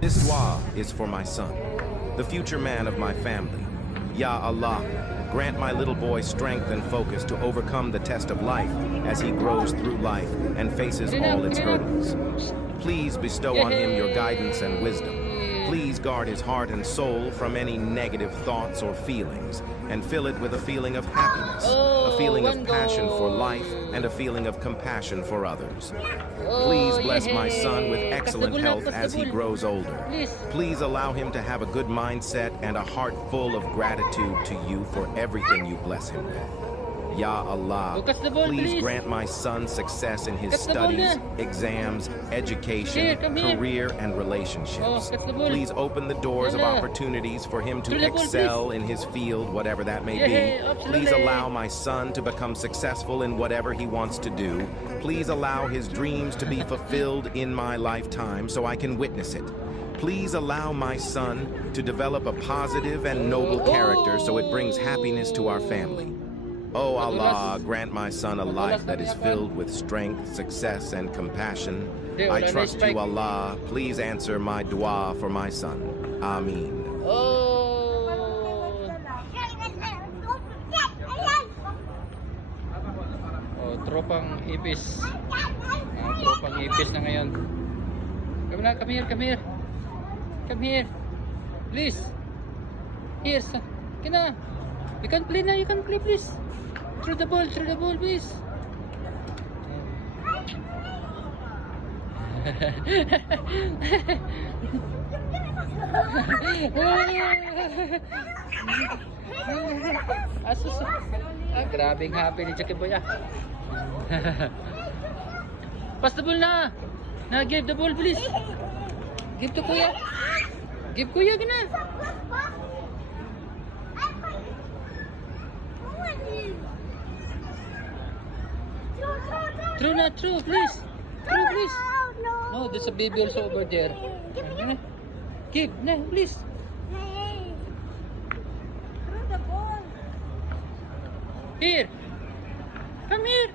This dua is for my son, the future man of my family. Ya Allah, grant my little boy strength and focus to overcome the test of life as he grows through life and faces all its hurdles. Please bestow on him your guidance and wisdom. Please guard his heart and soul from any negative thoughts or feelings and fill it with a feeling of happiness, a feeling of passion for life, and a feeling of compassion for others. Please bless my son with excellent health as he grows older. Please allow him to have a good mindset and a heart full of gratitude to you for everything you bless him with. Ya Allah, please grant my son success in his studies, exams, education, career, and relationships. Please open the doors of opportunities for him to excel in his field, whatever that may be. Please allow my son to become successful in whatever he wants to do. Please allow his dreams to be fulfilled in my lifetime so I can witness it. Please allow my son to develop a positive and noble character so it brings happiness to our family. Oh Allah, grant my son a life that is filled with strength, success, and compassion. I trust you, Allah. Please answer my dua for my son. Ameen. Oh, tropang ipis. Tropang ipis na ngayon. Come na, come here, come here. Come here. Please. Here, son. Come na. You can play now, you can play, please. Throw the ball, please. Asus. Grabing happy ni Jackie Boy. Pass the ball na. Na, give the ball, please. Give to Kuya. Give Kuya, gina. True, not true, please. True, please. No, there's a baby also over there. Give, na, please. Here. Come here.